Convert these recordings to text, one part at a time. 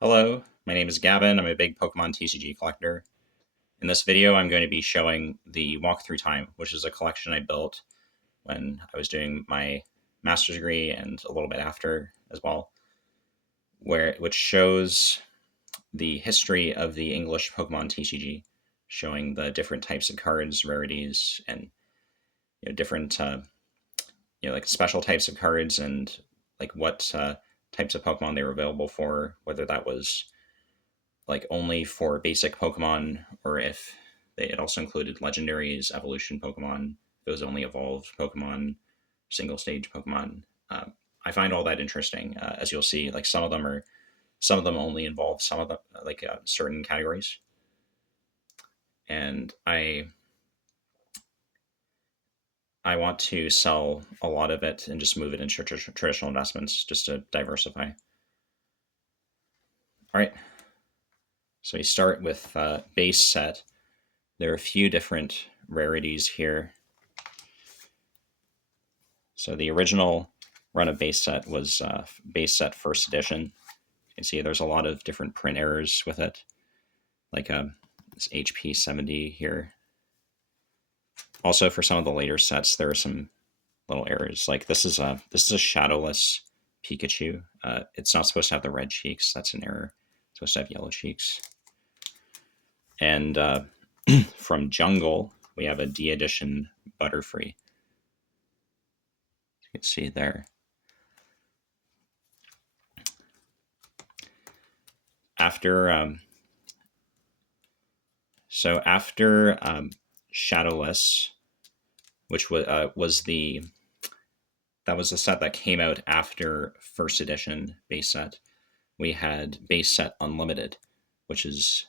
Hello, my name is Gavin. I'm a big Pokemon TCG collector. In this video, I'm going to be showing the Walkthrough Time, which is a collection I built when I was doing my master's degree and a little bit after as well, which shows the history of the English Pokemon TCG, showing the different types of cards, rarities, and different like special types of cards and like what types of Pokemon they were available for, whether that was like only for basic Pokemon, or if it also included legendaries, evolution Pokemon, those only evolved Pokemon, single stage Pokemon. I find all that interesting, as you'll see. Like some of them only involve some of the certain categories, and I want to sell a lot of it and just move it into traditional investments just to diversify. All right. So we start with base set. There are a few different rarities here. So the original run of base set was base set first edition. You can see there's a lot of different print errors with it, like this HP 70 here. Also, for some of the later sets, there are some little errors. Like this is a shadowless Pikachu. It's not supposed to have the red cheeks. That's an error. It's supposed to have yellow cheeks. And from Jungle, we have a D edition Butterfree. You can see there. After Shadowless, which was the set that came out after first edition base set, we had base set Unlimited, which is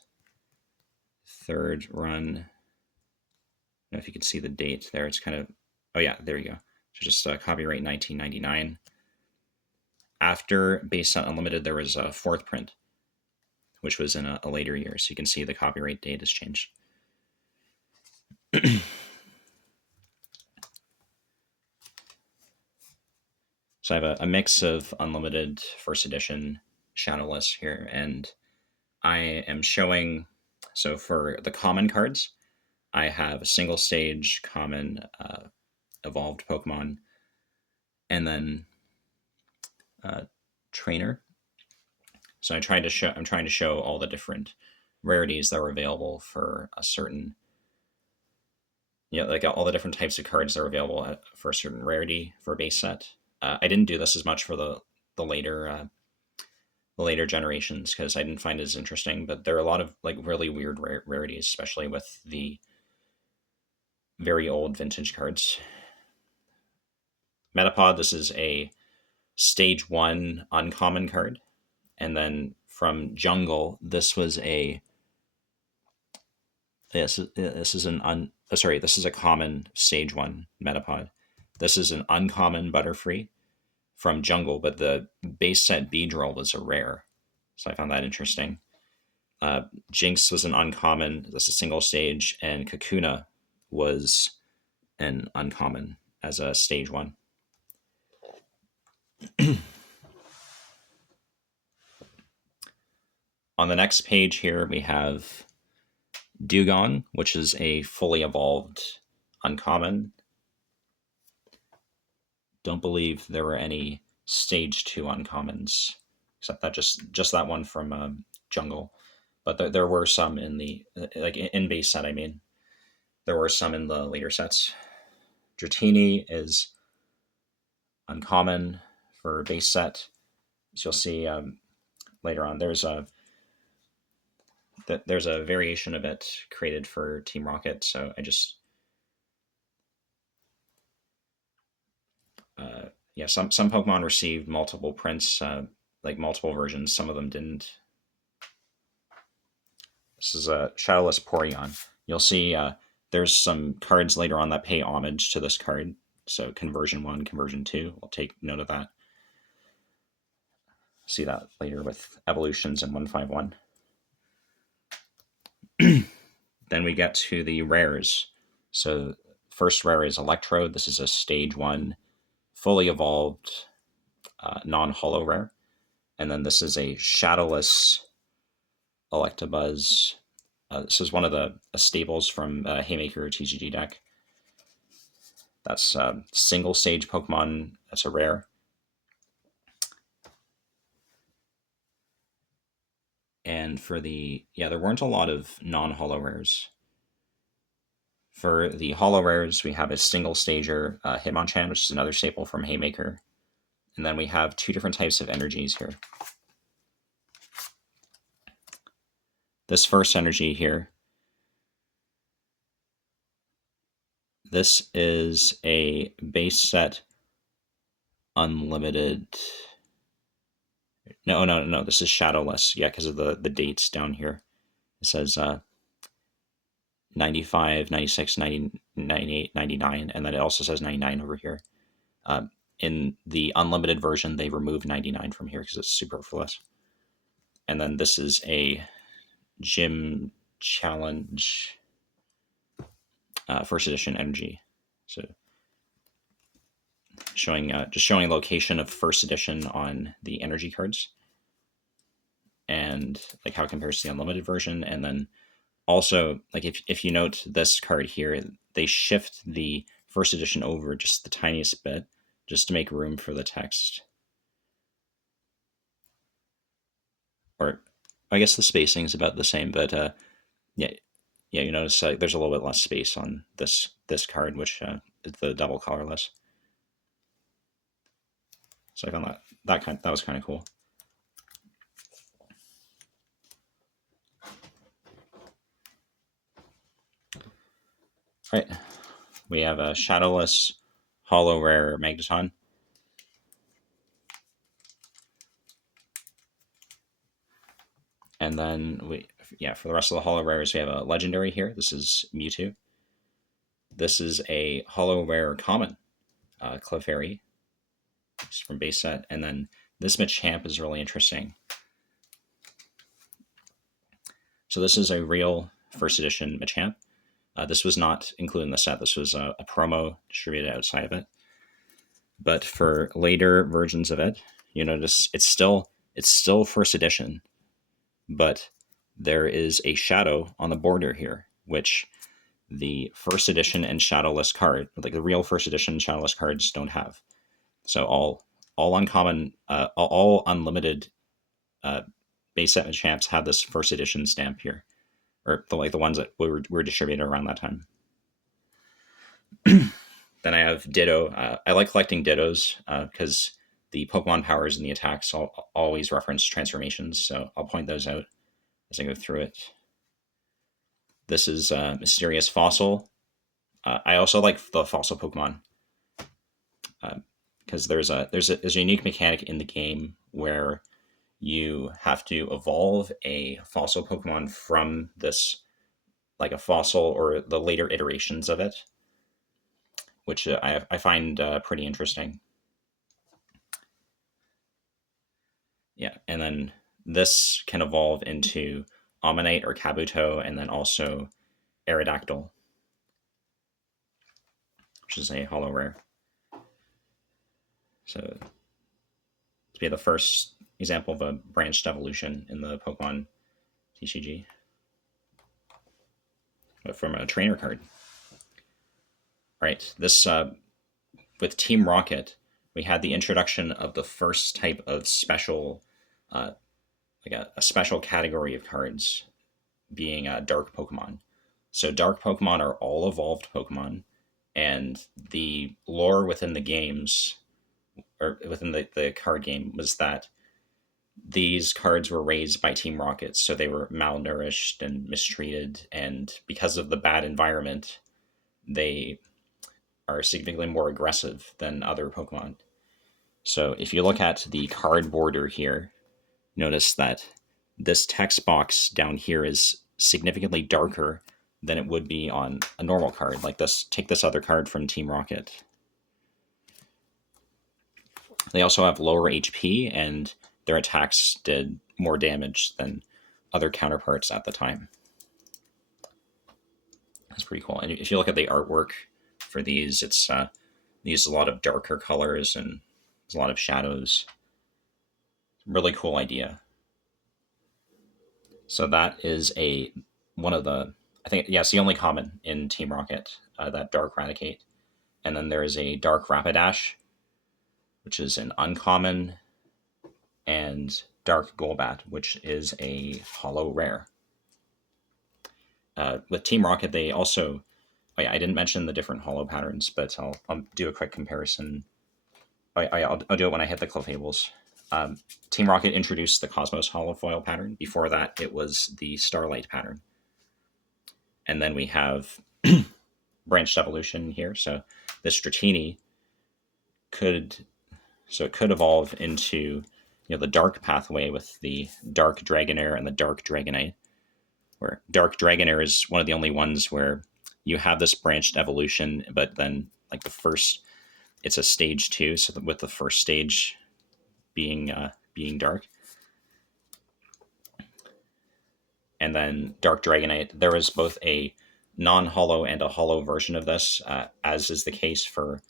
third run. I don't know if you can see the date there. It's kind of, oh yeah, there you go. So just copyright 1999. After base set Unlimited, there was a fourth print, which was in a later year. So you can see the copyright date has changed. So I have a mix of Unlimited first edition Shadowless here, and I am showing, so for the common cards, I have a single stage common evolved Pokemon, and then trainer. So I'm trying to show all the different rarities that were available for a certain, like all the different types of cards that are available for a certain rarity for a base set. I didn't do this as much for the later generations because I didn't find it as interesting. But there are a lot of like really weird rarities, especially with the very old vintage cards. Metapod, this is a stage 1 uncommon card. And then from Jungle, this was this is a common stage 1 Metapod. This is an uncommon Butterfree from Jungle, but the base set Beedrill was a rare. So I found that interesting. Jinx was an uncommon. That's a single stage. And Kakuna was an uncommon as a stage 1. On the next page here, we have Dugong, which is a fully evolved uncommon. Don't believe there were any stage 2 uncommons, except that just that one from Jungle. But there were some in the in base set. I mean, there were some in the later sets. Dratini is uncommon for base set. So you'll see later on. There's a variation of it created for Team Rocket. So I just some Pokemon received multiple prints, like multiple versions. Some of them didn't. This is a Shadowless Porygon. You'll see there's some cards later on that pay homage to this card. So Conversion 1, Conversion 2. We'll take note of that. See that later with Evolutions and 151. Then we get to the rares. So first rare is Electrode. This is a stage 1 fully evolved non-holo rare. And then this is a shadowless Electabuzz. This is one of the stables from Haymaker TCG deck. That's single stage Pokemon. That's a rare. And for the, there weren't a lot of non-holo rares. For the holo rares, we have a single stager Hitmonchan, which is another staple from Haymaker. And then we have two different types of energies here. This first energy here, this is a base set unlimited. No, this is shadowless. Yeah, because of the dates down here. It says 95, 96, 90, 98, 99, and then it also says 99 over here. In the unlimited version, they removed 99 from here because it's superfluous. And then this is a Gym Challenge first edition energy. So just showing location of first edition on the energy cards and like how it compares to the unlimited version. And then also, like if you note this card here, they shift the first edition over just the tiniest bit just to make room for the text. Or I guess the spacing is about the same, but yeah, you notice there's a little bit less space on this card, which is the double colorless. So I found that was kind of cool. All right, we have a shadowless holo rare Magneton. And then for the rest of the holo rares, we have a legendary here. This is Mewtwo. This is a holo rare common, Clefairy, from base set. And then this Machamp is really interesting. So this is a real first edition Machamp. This was not included in the set. This was a promo distributed outside of it. But for later versions of it, you notice it's still first edition, but there is a shadow on the border here, which the first edition and shadowless card, like the real first edition shadowless cards, don't have. So all uncommon, all unlimited base set Machamps have this first edition stamp here, or the ones that were distributed around that time. Then I have Ditto. I like collecting Dittos because the Pokemon powers and the attacks always reference transformations, so I'll point those out as I go through it. This is Mysterious Fossil. I also like the fossil Pokemon because there's a unique mechanic in the game where you have to evolve a fossil Pokemon from this, like a fossil or the later iterations of it, which I find pretty interesting. Yeah, and then this can evolve into Omanyte or Kabuto, and then also Aerodactyl, which is a holo rare. So to be the first example of a branched evolution in the Pokemon TCG, but from a trainer card. Right, this with Team Rocket, we had the introduction of the first type of special, like a special category of cards, being dark Pokemon. So dark Pokemon are all evolved Pokemon, and the lore within the games, or within the card game, was that these cards were raised by Team Rocket, so they were malnourished and mistreated, and because of the bad environment, they are significantly more aggressive than other Pokemon. So if you look at the card border here, notice that this text box down here is significantly darker than it would be on a normal card. Like this, take this other card from Team Rocket. They also have lower HP, and their attacks did more damage than other counterparts at the time. That's pretty cool. And if you look at the artwork for these, it's these a lot of darker colors and there's a lot of shadows. really cool idea. So that is one of the, I think, yeah, it's the only common in Team Rocket, that Dark Raticate. And then there is a Dark Rapidash, which is an uncommon, and Dark Golbat, which is a holo rare. With Team Rocket, they also, oh yeah, I didn't mention the different holo patterns, but I'll do a quick comparison. I'll do it when I hit the Clofables. Team Rocket introduced the Cosmos holofoil pattern. Before that, it was the Starlight pattern. And then we have branched evolution here. So the Stratini could evolve into the dark pathway with the Dark Dragonair and the Dark Dragonite, where Dark Dragonair is one of the only ones where you have this branched evolution, but then like it's a stage 2, so with the first stage being dark. And then Dark Dragonite, there was both a non-holo and a holo version of this, as is the case for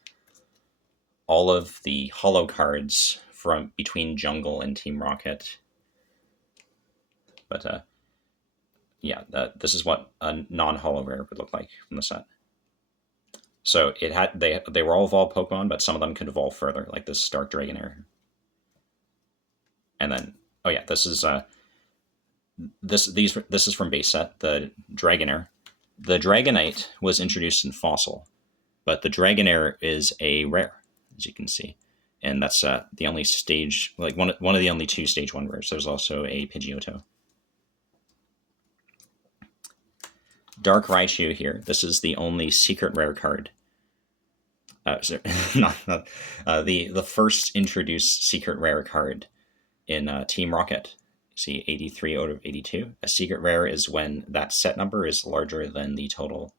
all of the holo cards from between Jungle and Team Rocket. But yeah, this is what a non-holo rare would look like from the set. So it had they were all evolved Pokemon, but some of them could evolve further, like this Dark Dragonair. And then, oh yeah, this is this is from base set, the Dragonair. The Dragonite was introduced in Fossil, but the Dragonair is a rare, as you can see, and that's the only stage, like one of the only 2 stage 1 rares. There's also a Pidgeotto. Dark Raichu here. This is the only secret rare card. Sorry, the first introduced secret rare card in Team Rocket. See, 83 out of 82. A secret rare is when that set number is larger than the total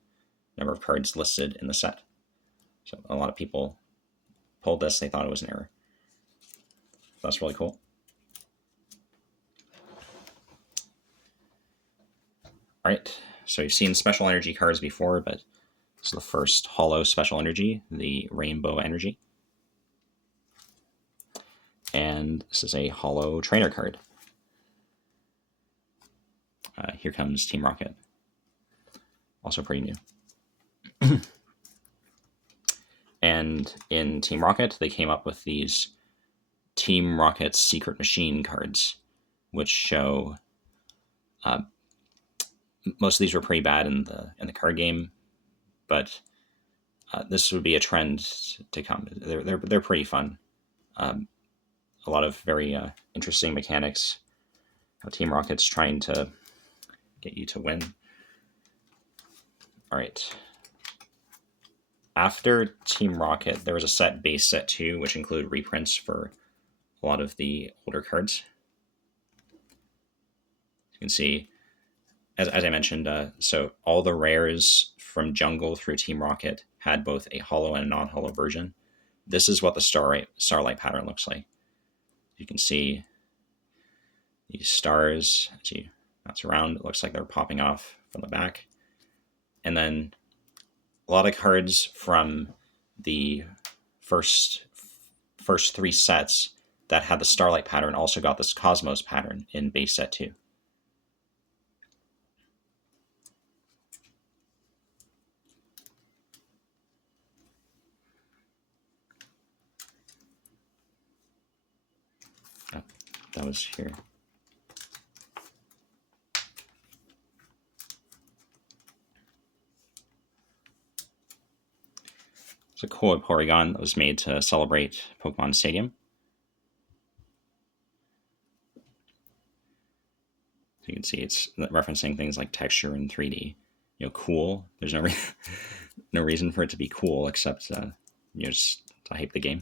number of cards listed in the set. So a lot of people pulled this. They thought it was an error. That's really cool. All right. So you've seen special energy cards before, but this is the first holo special energy, the Rainbow Energy. And this is a holo trainer card. Here comes Team Rocket. Also pretty new. And in Team Rocket, they came up with these Team Rocket Secret Machine cards, which show most of these were pretty bad in the card game, but this would be a trend to come. They're pretty fun. A lot of very interesting mechanics. How Team Rocket's trying to get you to win. All right. After Team Rocket, there was a base set 2, which included reprints for a lot of the older cards. You can see, as I mentioned, so all the rares from Jungle through Team Rocket had both a holo and a non-holo version. This is what the Starlight pattern looks like. You can see these stars as you bounce around. It looks like they're popping off from the back. And then a lot of cards from the first 3 sets that had the Starlight pattern also got this Cosmos pattern in base set 2. Oh, that was here. It's a cool Porygon that was made to celebrate Pokemon Stadium. So you can see it's referencing things like texture and 3D. Cool. There's no reason for it to be cool except just to hype the game.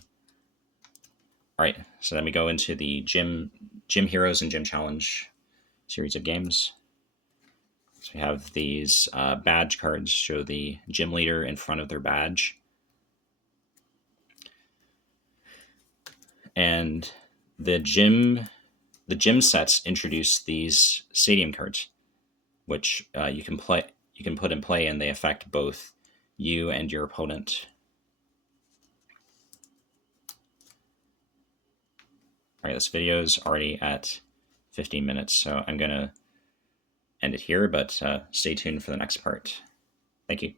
All right, so then we go into the Gym Heroes and Gym Challenge series of games. So we have these badge cards show the gym leader in front of their badge. And the gym sets introduce these stadium cards, which you can put in play, and they affect both you and your opponent. All right, this video is already at 15 minutes, so I'm going to end it here, but stay tuned for the next part. Thank you.